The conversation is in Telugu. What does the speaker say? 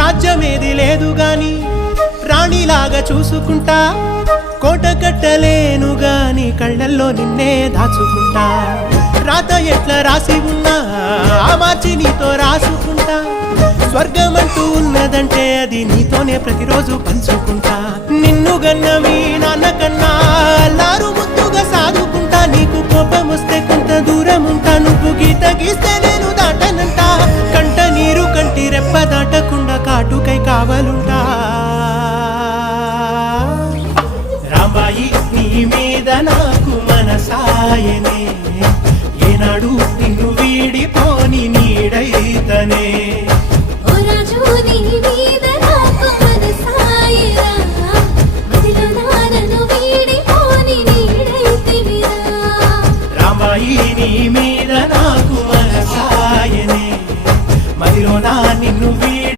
రాజ్యమేది లేదు గాని రాణిలాగా చూసుకుంటా, కోట కట్టలేను గాని కళ్ళల్లో నిన్నే దాచుకుంటా. రాత ఎట్లా రాసి ఉన్నా మార్చి నీతో రాసుకుంటా. స్వర్గమంటూ ఉన్నదంటే అది నీతోనే ప్రతిరోజు పంచుకుంటా. నిన్ను గన్న మీ నాన్న కన్నా అల్లారు ముద్దుగా సాదుకుంటా. నీకు కోపం వస్తే కొంత దూరం ఉంటా, నువ్వు గీత గీస్తే నేను దాటనంట. కంట నీరు కంటి రెప్ప దాటకుండా కాటుకై కావలుంటా. రాంబాయి నీ మీద నాకు మనసాయనే, ఏనాడు నిన్ను వీడిపోని నీడైతనే.